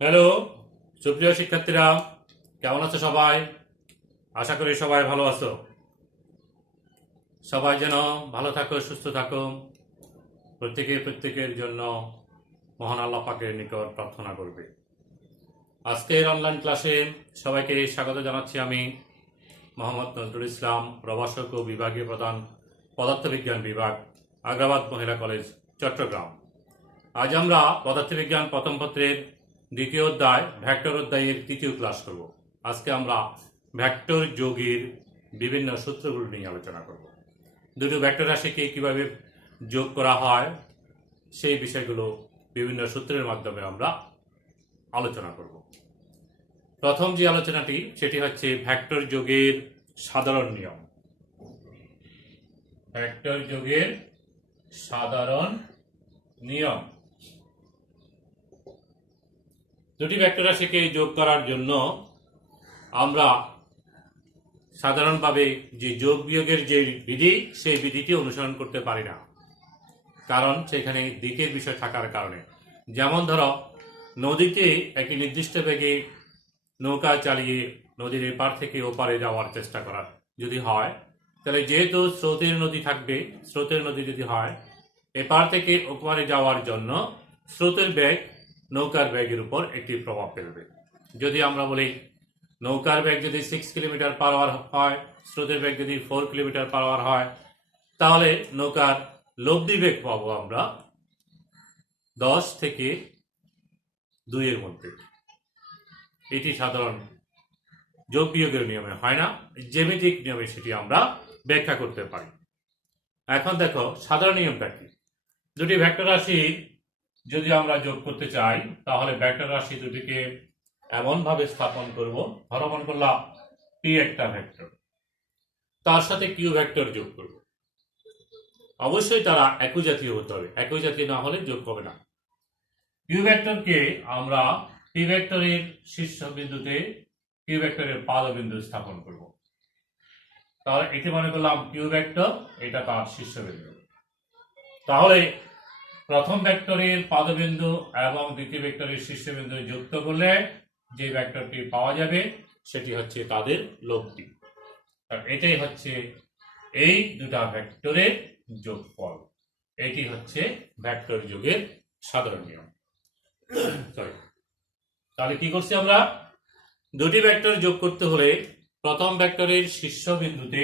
Hello সুপ্রিয় শিক্ষার্থীরা, কেমন আছো সবাই? আশা করি সবাই ভালো আছো। সবাই যেন ভালো থাকো, সুস্থ থাকো। প্রত্যেকের জন্য মহান আল্লাহ পাকের নিকট প্রার্থনা করবে। আজকের অনলাইন ক্লাসে সবাইকে স্বাগত জানাচ্ছি আমি মোহাম্মদ নজরুল ইসলাম, প্রভাষক ও বিভাগীয় প্রধান, পদার্থবিজ্ঞান বিভাগ, আগ্রাবাদ মহিলা কলেজ, চট্টগ্রাম। আজ আমরা পদার্থবিজ্ঞান প্রথম পত্রের দ্বিতীয় অধ্যায় ভেক্টর অধ্যায়ের তৃতীয় ক্লাস করব। আজকে আমরা ভেক্টর যোগের বিভিন্ন সূত্রগুলো নিয়ে আলোচনা করব। দুটো ভেক্টর রাশিকে কিভাবে যোগ করা হয় সেই বিষয়গুলো বিভিন্ন সূত্রের মাধ্যমে আমরা আলোচনা করব। প্রথম যে আলোচনাটি সেটি হচ্ছে ভেক্টর যোগের সাধারণ নিয়ম। ভেক্টর যোগের সাধারণ নিয়ম। দুটি ভেক্টর রাশিকে যোগ করার জন্য আমরা সাধারণভাবে যে যোগ বিয়োগের যে বিধি সেই বিধিটি অনুসরণ করতে পারি না, কারণ সেখানে দিকের বিষয় থাকার কারণে। যেমন ধরো, নদীতে একটি নির্দিষ্ট বেগে নৌকা চালিয়ে নদীর এপার থেকে ওপারে যাওয়ার চেষ্টা করা যদি হয়, তাহলে যেহেতু স্রোতের নদী থাকবে, স্রোতের নদী যদি হয়, এপার থেকে ওপারে যাওয়ার জন্য স্রোতের বেগ নৌকার বেগের উপর একটি প্রভাব ফেলবে। যদি আমরা বলি নৌকার বেগ যদি 6 কিলোমিটার পার আওয়ার হয়, স্রোতের বেগ যদি 4 কিলোমিটার পার আওয়ার হয়, তাহলে নৌকার লব্ধি বেগ পাবো আমরা 10 থেকে 2 এর মধ্যে। এটি সাধারণ যোগ বিয়োগের নিয়মে হয় না, জ্যামিতিক নিয়মে সেটি আমরা ব্যাখ্যা করতে পারি। এখন দেখো সাধারণ নিয়মটা কি। দুটি ভেক্টর রাশি যদি আমরা যোগ করতে চাই, তাহলে ভেক্টর রাশি দুটিকে এমনভাবে স্থাপন করব, ধরো মনে করলাম পি একটা ভেক্টর, তার সাথে কিউ ভেক্টর যোগ করব। অবশ্যই তারা একই জাতীয় হতে হবে, একই জাতীয় না হলে যোগ হবে না। কিউ ভেক্টরকে আমরা পি ভেক্টরের শীর্ষবিন্দুতে কিউ ভেক্টরের পাদবিন্দু স্থাপন করব। তাহলে এটি মনে করলাম কিউ ভেক্টর, এটা তার শীর্ষবিন্দু। তাহলে প্রথম ভেক্টরের পাদবিন্দু এবং দ্বিতীয় ভেক্টরের শীর্ষবিন্দু যুক্ত করলে যে ভেক্টরটি পাওয়া যাবে সেটি হচ্ছে তাদের লব্ধি। এটাই হচ্ছে এই দুটা ভেক্টরের যোগফল। এটি হচ্ছে ভেক্টর যোগের সাধারণ নিয়ম। তাহলে কি করছি আমরা? দুটি ভেক্টর যোগ করতে হলে প্রথম ভেক্টরের শীর্ষবিন্দুতে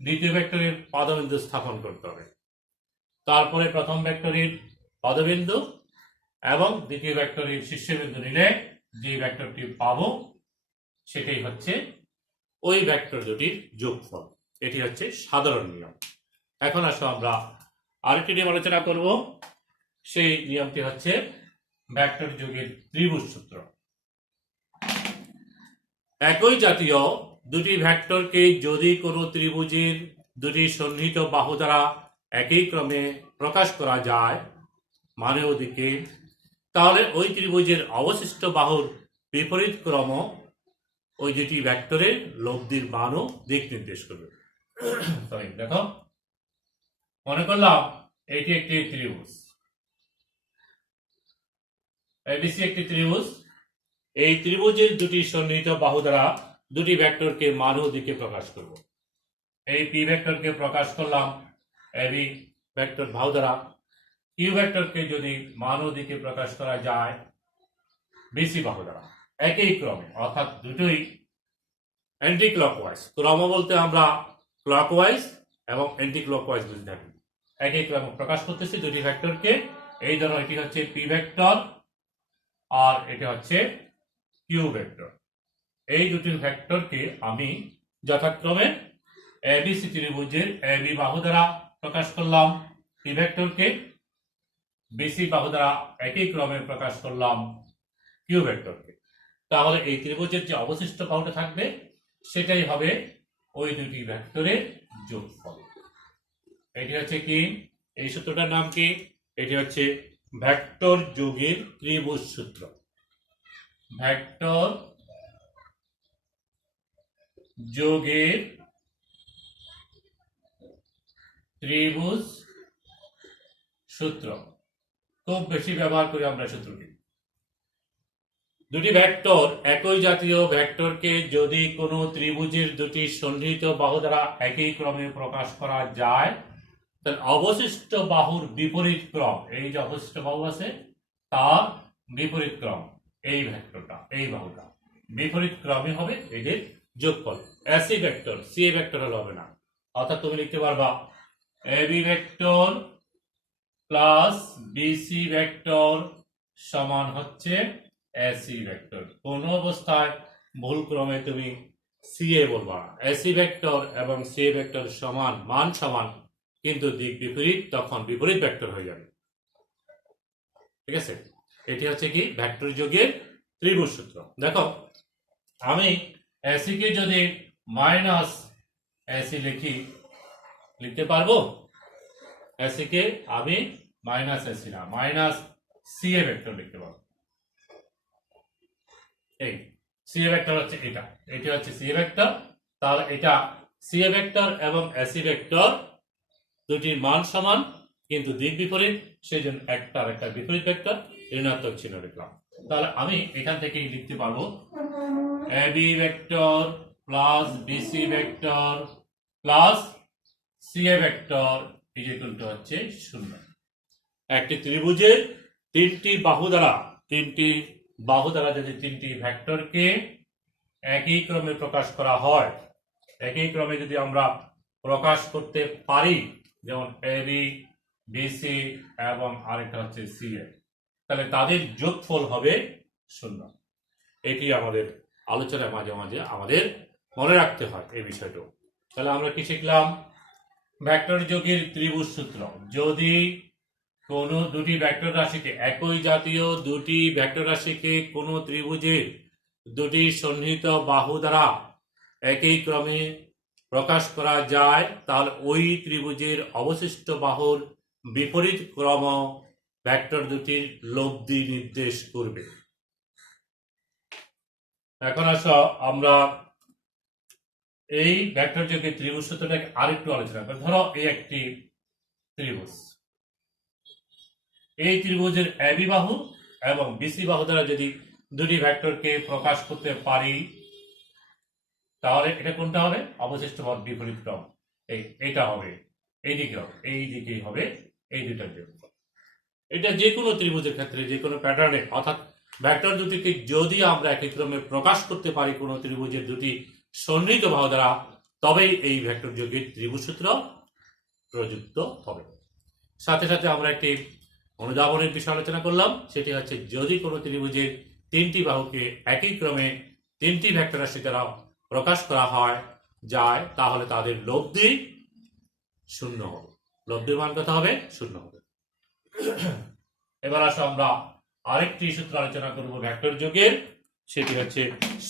দ্বিতীয় ভেক্টরের পাদবিন্দু স্থাপন করতে হবে। তারপরে প্রথম ভেক্টরের পাদবিন্দু এবং দ্বিতীয় ভেক্টরের শীর্ষবিন্দু নিলে যে ভেক্টরটি পাবো সেটাই হচ্ছে ওই ভেক্টর দুটির যোগফল। এটি হচ্ছে সাধারণ নিয়ম। এখন আসো আমরা আরেকটি নিয়ম আলোচনা করব। সেই নিয়মটি হচ্ছে ভেক্টর যোগের ত্রিভুজ সূত্র। একই জাতীয় দুটি ভেক্টরকে যদি কোনো ত্রিভুজের দুটি সন্নিহিত বাহু দ্বারা একই ক্রমে প্রকাশ করা যায় মানে ওদিকে, তাহলে ওই ত্রিভুজের অবশিষ্ট বাহুর বিপরীত ক্রম ওই দুটি ভেক্টরের লব্ধির মানও দিক নির্দেশ করবে। দেখো, মনে করলাম এটি একটি ত্রিভুজ, এবিসি একটি ত্রিভুজ। এই ত্রিভুজের দুটি সন্নিহিত বাহু দ্বারা দুটি ভেক্টরকে মান ও দিকে প্রকাশ করব। এই পি ভেক্টরকে প্রকাশ করলাম এবি ভেক্টর বাহু দ্বারা। কিউ ভেক্টরকে যদি মান ও দিকে প্রকাশ করা যায় বিসি বাহু দ্বারা একই ক্রমে, অর্থাৎ দুটোই অ্যান্টি ক্লকওয়াইজ। ক্রম বলতে আমরা ক্লকওয়াইজ এবং অ্যান্টি ক্লকওয়াইজ বুঝে থাকি। একই ক্রমে প্রকাশ করতেছি দুটি ভেক্টরকে। এই ধরো এটি হচ্ছে পি ভেক্টর আর এটি হচ্ছে কিউ ভেক্টর। এই দুটি ভেক্টরকে আমি যথাক্রমে এবিসি ত্রিভুজের এবি বাহু দ্বারা প্রকাশ করলাম পি ভেক্টরকে, বিসি বাহু দ্বারা একই ক্রমে প্রকাশ করলাম কিউ ভেক্টরকে। তাহলে এই ত্রিভুজের যে অবশিষ্ট বাহুটা থাকবে সেটাই হবে ওই দুটি ভেক্টরের যোগফল। এটি হচ্ছে কি, এই সূত্রটার নাম কি? এটি হচ্ছে ভেক্টর যোগের ত্রিভুজ সূত্র। ভেক্টর যোগের ত্রিভুজ সূত্র খুব বেশি ব্যবহার করি আমরা সূত্রটি। দুটি ভেক্টর একই জাতীয় ভেক্টরকে যদি কোনো ত্রিভুজের দুটি সন্নিহিত বাহু দ্বারা একই ক্রমে প্রকাশ করা যায়, তাহলে অবশিষ্ট বাহুর বিপরীত ক্রম, এই যে অবশিষ্ট বাহু আছে তার বিপরীত ক্রম, এই ভেক্টরটা, এই বাহুটা বিপরীত ক্রমে হবে এদের যোগফল। এসি ভেক্টর সি ভেক্টর হলে হবে না, অর্থাৎ তুমি লিখতে পারবা A B vector plus B C vector সমান হচ্ছে এসি ভেক্টর। কোন অবস্থায় ভুল ক্রমে তুমি সিএ বলবা না। এসি ভেক্টর এবং সি ভেক্টর সমান, মান সমান, কিন্তু দিক বিপরীত, তখন বিপরীত ভেক্টর হয়ে যাবে। ঠিক আছে, এটি হচ্ছে কি ভেক্টর যোগের ত্রিভুজ সূত্র। দেখো, আমি এসি কে যদি মাইনাস এসি লিখতে পারবো? এসি কে আমি মাইনাস এসি না, মাইনাস সিএ ভেক্টর লিখতে পারবো। এই সিএ ভেক্টর হচ্ছে এটা, এটি হচ্ছে সিএ ভেক্টর। তাহলে এটা সিএ ভেক্টর এবং এসি ভেক্টর দুটির মান সমান কিন্তু দিক বিপরীত, সেই জন্য একটার একটা বিপরীত ভেক্টর ঋণাত্মক চিহ্ন লিখলাম। তাহলে আমি এখান থেকে লিখতে পারবো A B vector plus B C vector plus C A vector is equal to হচ্ছে 0। একটি ত্রিভুজের তিনটি বাহু দ্বারা যদি তিনটি ভেক্টরকে একই ক্রমে প্রকাশ করা হয়, একই ক্রমে যদি আমরা প্রকাশ করতে পারি, যেমন এবি বিসি এবং আরেকটা হচ্ছে সিএ, তাহলে তাদের যোগফল হবে 0। এটি আমাদের আলোচনায় মাঝে মাঝে আমাদের মনে রাখতে হয় এই বিষয়টা। তাহলে আমরা কি শিখলাম? ভেক্টর যোগের ত্রিভুজ সূত্র। যদি কোনো দুটি ভেক্টর রাশিকে, একই জাতীয় দুটি ভেক্টর রাশিকে কোনো ত্রিভুজের দুটি সন্নিহিত বাহু দ্বারা একই ক্রমে প্রকাশ করা যায়, তাহলে ওই ত্রিভুজের অবশিষ্ট বাহুর বিপরীত ক্রম ভেক্টর দুটির লব্ধি নির্দেশ করবে। এখন আসো আমরা এই ভেক্টর যোগের ত্রিভুজ সূত্রটাকে আরেকটু আলোচনা করি। ধরো এই একটি ত্রিভুজ, এই ত্রিভুজের এবি বাহু এবং বিসি বাহু দ্বারা যদি দুটি ভেক্টরকে প্রকাশ করতে পারি, তাহলে এটা কোনটা হবে? অবশিষ্ট বাহুর বিপরীত ক্রম এইটা হবে, এই দিকে হবে, এই দিকেই হবে এই দুটার যোগফল। এটা যে কোনো ত্রিভুজের ক্ষেত্রে, যে কোনো প্যাটার্নে, অর্থাৎ ভেক্টর দুটিকে যদি আমরা একই ক্রমে প্রকাশ করতে পারি কোনো ত্রিভুজের দুটি সন্নিহিত বাহু দ্বারা, তবেই এই ভেক্টর যোগের ত্রিভুজ সূত্র প্রযুক্ত হবে। সাথে সাথে আমরা একটি অনুধাবনের বিষয় আলোচনা করলাম, সেটি হচ্ছে যদি কোনো ত্রিভুজের তিনটি বাহুকে একই ক্রমে তিনটি ভেক্টর রাশি দ্বারা প্রকাশ করা যায়, তাহলে তাদের লব্ধি 0 হবে। লব্ধির মান কত হবে? 0 হবে। এবার আসো আমরা আরেকটি সূত্র আলোচনা করব ভেক্টর যোগের, সেটি হচ্ছে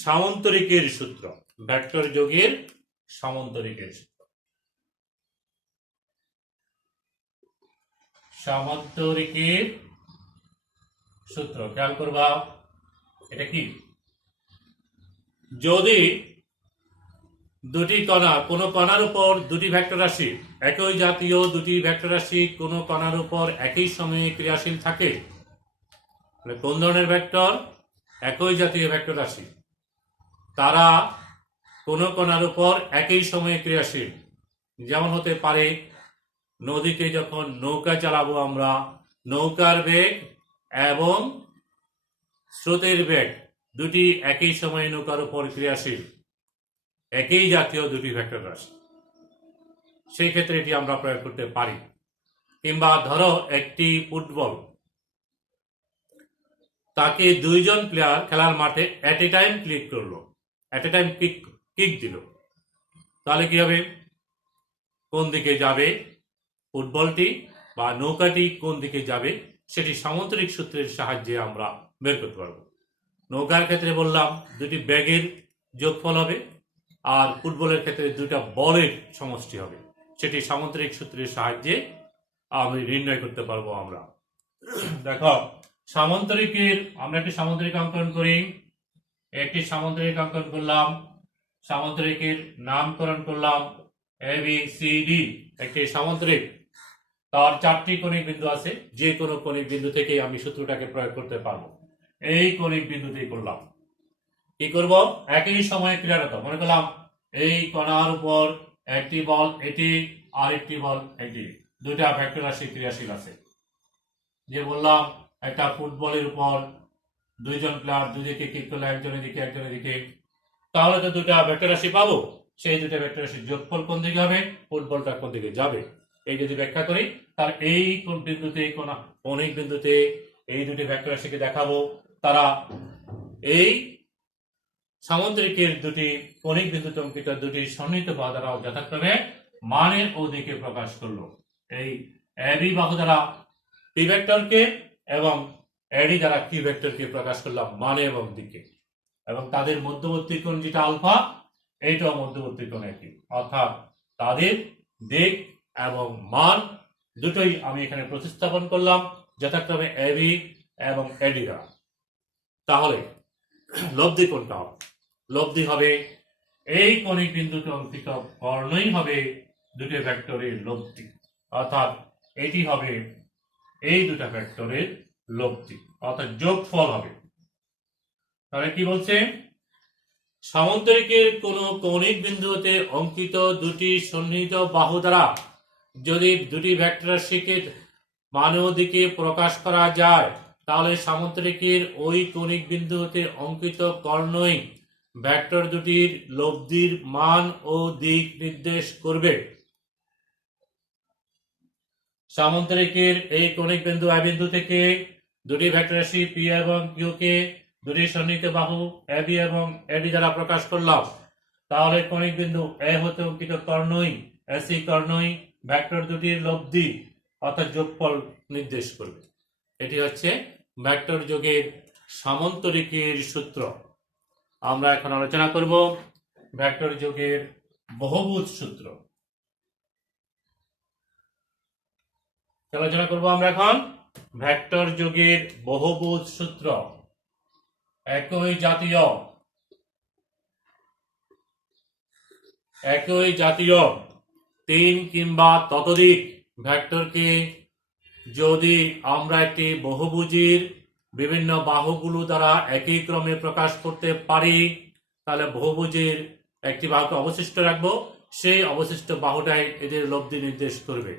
সামন্তরিকের সূত্র। ভেক্টর যোগের সামন্তরিকের সূত্র। সামন্তরিকের সূত্র খেয়াল করবা, এটা কি? যদি দুটি কণা, কোনো কণার উপর দুটি ভেক্টর রাশি, একই জাতীয় দুটি ভেক্টর রাশি কোনো কণার উপর একই সময়ে ক্রিয়াশীল থাকে, কোন ধরনের ভেক্টর? একই জাতীয় ভেক্টর রাশি, তারা কোনো কণার উপর একই সময়ে ক্রিয়াশীল। যেমন হতে পারে নদীতে যখন নৌকা চালাবো আমরা, নৌকার বেগ এবং স্রোতের বেগ দুটি একই সময়ে নৌকার উপর ক্রিয়াশীল, একই জাতীয় দুটি ভেক্টর রাশি, সেই ক্ষেত্রে এটি আমরা প্রয়োগ করতে পারি। কিংবা ধরো একটি ফুটবল, তাকে দুইজন প্লেয়ার খেলার মাঠে এট এ টাইম কিক দিল, তাহলে কি হবে? কোন দিকে যাবে ফুটবলটি বা নৌকাটি, কোন দিকে যাবে, সেটি সামন্তরিক সূত্রের সাহায্যে আমরা বের করতে পারব। নৌকার ক্ষেত্রে বললাম দুটি ব্যাগের যোগফল হবে, আর ফুটবলের ক্ষেত্রে দুইটা বলের সমষ্টি হবে, সেটি সামন্তরিক সূত্রের সাহায্যে আমি নির্ণয় করতে পারবো আমরা। দেখো, সামন্তরিকের আমরা একটি সামন্তরিক অঙ্কন করি, একটি সামন্তরিক অঙ্কন করলাম, সামন্তরিকের নামকরণ করলাম ABCD, একটি সামন্তরিক, তার 4টি কৌণিক বিন্দু আছে, যে কোনো কৌণিক বিন্দু থেকে আমি সূত্রটাকে প্রয়োগ করতে পারবো। এই কণিক বিন্দুতেই করলাম। কি করব, একই সময়ে ক্রিয়ারত, মনে করলাম এই কণার উপর একটি বল এটি, আর একটি বল এটি, দুইটা ভেক্টর রাশি ক্রিয়াশীল আছে। যে বললাম একটা ফুটবলের উপর দুইজন প্লেয়ার দুদিকে কিক করলে একজন এদিকে একজন এদিকে, তাহলে তো দুটা ভেক্টর রাশি পাবো। সেই দুটা ভেক্টর রাশির যোগফল কোন দিকে হবে, ফুটবলটা কোন দিকে যাবে। এই যদি ব্যাখ্যা করি, তার এই কোন বিন্দুতে কোন কৌণিক বিন্দুতে এই দুটি ভেক্টর রাশিকে দেখাবো, তারা এই সামুদ্রিকের দুটি কৌণিক বিন্দুতে অঙ্কিত দুটি সন্নিহিত বাহু দ্বারা যথাক্রমে মানের ও দিকে প্রকাশ করলো। এই এবি বাহু দ্বারা পি ভেক্টরকে এবং এডি দ্বারা কি ভেক্টরকে প্রকাশ করলাম মানে এবং দিকে, এবং তাদের মধ্যবর্তী কোণ যেটা আলফা, এইটাও মধ্যবর্তী কোণ একই, অর্থাৎ তাদের দিক এবং মান দুটোই আমি এখানে প্রতিস্থাপন করলাম যথাক্রমে এবি এবং এডি দ্বারা। তাহলে লব্ধি কোনটা হবে, লব্ধি হবে এই কৌণিক বিন্দুতে অঙ্কিত কর্ণই হবে দুটো ভেক্টরের লব্ধি, অর্থাৎ এটি হবে এই দুটা ভেক্টরের লব্ধি, অর্থাৎ যোগফল হবে। তাহলে কি বলছে, সামুদ্রিকের কোন কৌণিক বিন্দুতে অঙ্কিত দুটি সন্নিহিত বাহু দ্বারা যদি দুটি ভেক্টর রাশিকে মান ও দিকে প্রকাশ করা যায়, তাহলে সামুদ্রিকের ওই কৌণিক বিন্দুতে অঙ্কিত কর্ণই ভেক্টর দুটির লব্ধির মান ও দিক নির্দেশ করবে। সামুদ্রিকের এই কৌণিক বিন্দু আই বিন্দু থেকে দুটি ভেক্টর রাশি পি এবং কিউ কে দুটি সন্নিহিত বাহু এবি এবং এডি দ্বারা প্রকাশ করলাম, তাহলে কৌণিক বিন্দু এ হতে অঙ্কিত কর্ণই এসি কর্ণই ভেক্টর দুটির লব্ধি অর্থাৎ যোগফল নির্দেশ করবে। এটি হচ্ছে ভেক্টর যোগের সামন্তরিকের সূত্র। আমরা এখন আলোচনা করব ভেক্টর যোগের বহুভুজ সূত্র। আলোচনা করব আমরা এখন ভেক্টর যোগের বহুভুজ সূত্র। একই জাতীয় তিন কিংবা ততোধিক ভেক্টরকে যদি আমরা একটি বহুভুজের বিভিন্ন বাহুগুলো দ্বারা একই ক্রমে প্রকাশ করতে পারি, তাহলে বহুভুজের একটি বাহুকে অবশিষ্ট রাখবো, সেই অবশিষ্ট বাহুটাই এদের লব্ধি নির্দেশ করবে।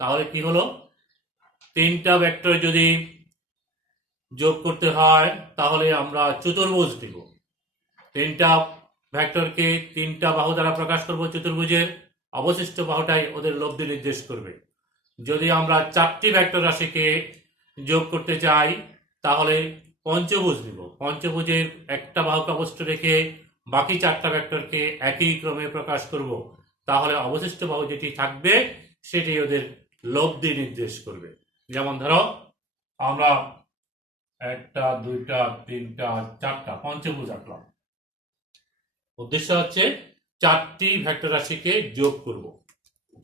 তাহলে কি হলো, তিনটা ভেক্টর যদি যোগ করতে হয় তাহলে আমরা চতুর্ভুজ দিব। তিনটা ভেক্টরকে তিনটা বাহু দ্বারা প্রকাশ করব চতুর্ভুজের, অবশিষ্ট বাহুটাই ওদের লব্ধি নির্দেশ করবে। যদি আমরা চারটি ভেক্টর রাশিকে যোগ করতে চাই তাহলে পঞ্চভুজ নিব, পঞ্চভুজের একটা বাহুকে অবশিষ্ট রেখে বাকি চারটা ভেক্টরকে একই ক্রমে প্রকাশ করব, তাহলে অবশিষ্ট বাহু যেটি থাকবে সেটি ওদের লব্ধি নির্দেশ করবে। যেমন ধরো আমরা একটা দুইটা তিনটা চারটা পঞ্চভুজ আঁকলাম, উদ্দেশ্য হচ্ছে চারটি ভেক্টর রাশিকে যোগ করব।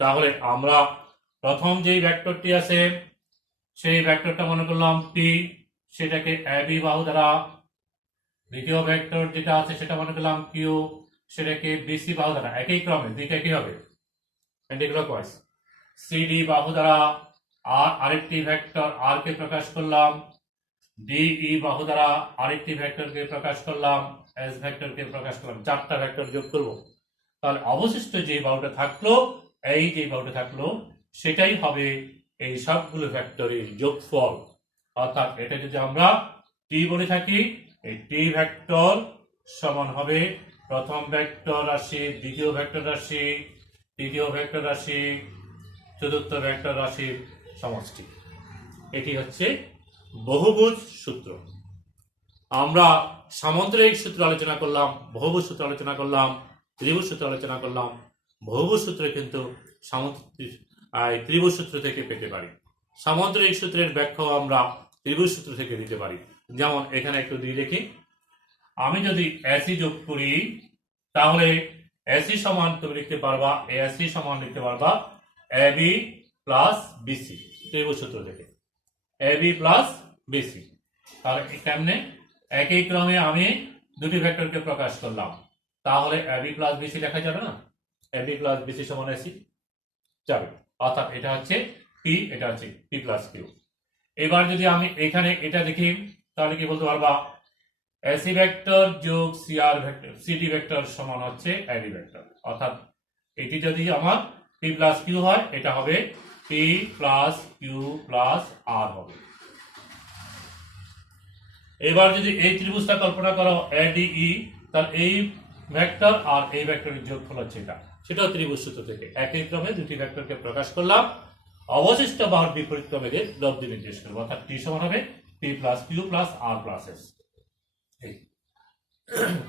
তাহলে আমরা প্রথম যেই ভেক্টরটি আছে সেই ভেক্টরটা মনে করলাম পি, সেটাকে এবি বাহু দ্বারা, দ্বিতীয় ভেক্টর যেটা আছে সেটা মনে করলাম কিউ, সেটাকে বিসি বাহু দ্বারা, একই ক্রমে দিক একই হবে অ্যান্টিক্লকওয়াইজ, সিডি বাহু দ্বারা, আর আরেকটি ভেক্টর আর কে প্রকাশ করলাম, ডিই বাহু দ্বারা আরেকটি ভেক্টরকে প্রকাশ করলাম, এস ভেক্টরকে প্রকাশ করলাম, চারটা ভেক্টর যোগ করব। তাহলে অবশিষ্ট যে বাহুটা থাকলো, এই যে বাহুটা থাকলো সেটাই হবে এই সবগুলো ভেক্টরের যোগফল। অর্থাৎ এটা যদি আমরা টি বলে থাকি, এই টি ভেক্টর সমান হবে প্রথম ভেক্টর রাশি, দ্বিতীয় ভেক্টর রাশি, তৃতীয় ভেক্টর রাশি, চতুর্থ ভেক্টর রাশির সমষ্টি। এটি হচ্ছে বহুভুজ সূত্র। আমরা সামন্তরিক সূত্র আলোচনা করলাম, বহুভুজ সূত্র আলোচনা করলাম, ত্রিভুজ সূত্র আলোচনা করলাম। বহুভুজ সূত্র কিন্তু ত্রিভুজ সূত্র থেকে পেতে পারি। সামন্তরিক সূত্রের ব্যাখ্যাও আমরা ত্রিভুজ সূত্র থেকে দিতে পারি। যেমন এখানে একটু দিয়ে দেখি, আমি যদি এসি যোগ করি তাহলে এসি সমান তুমি লিখতে পারবা, এসি সমান লিখতে পারবা এবি প্লাস বিসি, ত্রিভুজ সূত্র থেকে এবি প্লাস বিসি। তাহলে কেমনে, একই ক্রমে আমি দুটি ভেক্টরকে প্রকাশ করলাম, তাহলে এবি প্লাস বিসি লেখা যাবে না, এবি প্লাস বিসি সমান এসি যাবে, অর্থাৎ এটা হচ্ছে পি, এটা হচ্ছে পি প্লাস কিউ। এবার যদি আমি এখানে এটা দেখি তাহলে কি বলতে পারবা এসি ভেক্টর যোগ সিআর ভেক্টর সিডি ভেক্টর সমান হচ্ছে এডি ভেক্টর। অর্থাৎ এটি যদি আমার পি প্লাস কিউ হয়, এটা হবে পি প্লাস কিউ প্লাস আর হবে। এবার যদি এই ত্রিভুজটা কল্পনা করো এডিই, তাহলে এই ভেক্টর আর এই ভেক্টরের যোগফল হচ্ছে এটা, সেটাও ত্রিভুজ সূত্র থেকে একই ক্রমে দুটি ভেক্টরকে প্রকাশ করলাম, অবশিষ্ট বাহুর বিপরীত ক্রমে লব্ধি নির্দেশ করবো। অর্থাৎ টি সমান হবে পি প্লাস কিউ প্লাস আর প্লাস এস।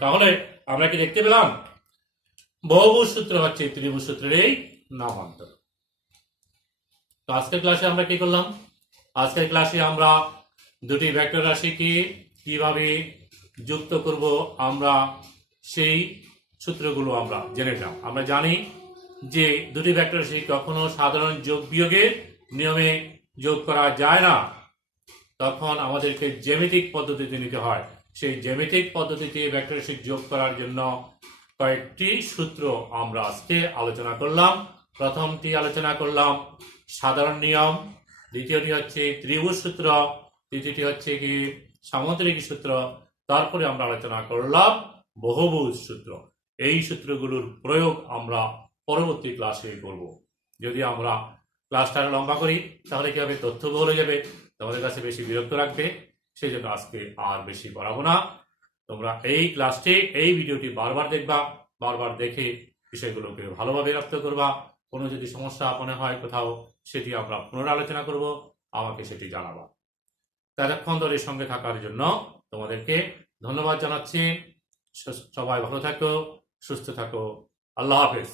তাহলে আমরা কি দেখতে পেলাম, বহুভুজ সূত্র হচ্ছে ত্রিভুজ সূত্রের এই নামান্তর। তো আজকের ক্লাসে আমরা কি করলাম, আজকের ক্লাসে আমরা দুটি ভেক্টর রাশিকে কিভাবে যুক্ত করব আমরা সেই সূত্রগুলো আমরা জেনে নিলাম। আমরা জানি যে দুটি ভেক্টর রাশি কখনো সাধারণ যোগ বিয়োগের নিয়মে যোগ করা যায় না, তখন আমাদেরকে জ্যামিতিক পদ্ধতিতে নিতে হয়। সেই জ্যামিতিক পদ্ধতিতে ভেক্টর রাশি যোগ করার জন্য কয়েকটি সূত্র আমরা আজকে আলোচনা করলাম। প্রথমটি আলোচনা করলাম সাধারণ নিয়ম, দ্বিতীয়টি হচ্ছে ত্রিভুজ সূত্র, তৃতীয়টি হচ্ছে কি সামুদ্রিক সূত্র, তারপরে আমরা আলোচনা করলাম বহুভুজ সূত্র। এই সূত্রগুলোর প্রয়োগ আমরা পরবর্তী ক্লাসে করব। যদি আমরা ক্লাসটা লম্বা করি তাহলে কি হবে, তথ্য বহুল হয়ে যাবে, তোমাদের কাছে বেশি বিরক্ত রাখবে, সেই জন্য আজকে আর বেশি পড়াবো না। তোমরা এই ক্লাসটি এই ভিডিওটি বারবার দেখবা, বারবার দেখে বিষয়গুলোকে ভালোভাবে রপ্ত করবা। কোনো যদি সমস্যা মনে হয় কোথাও, সেটি আমরা পুনরালোচনা করব, আমাকে সেটি জানাবা। ততক্ষণ ধরে সঙ্গে থাকার জন্য তোমাদেরকে ধন্যবাদ জানাচ্ছি। সবাই ভালো থাকো, সুস্থ থাকো, আল্লাহ হাফেজ।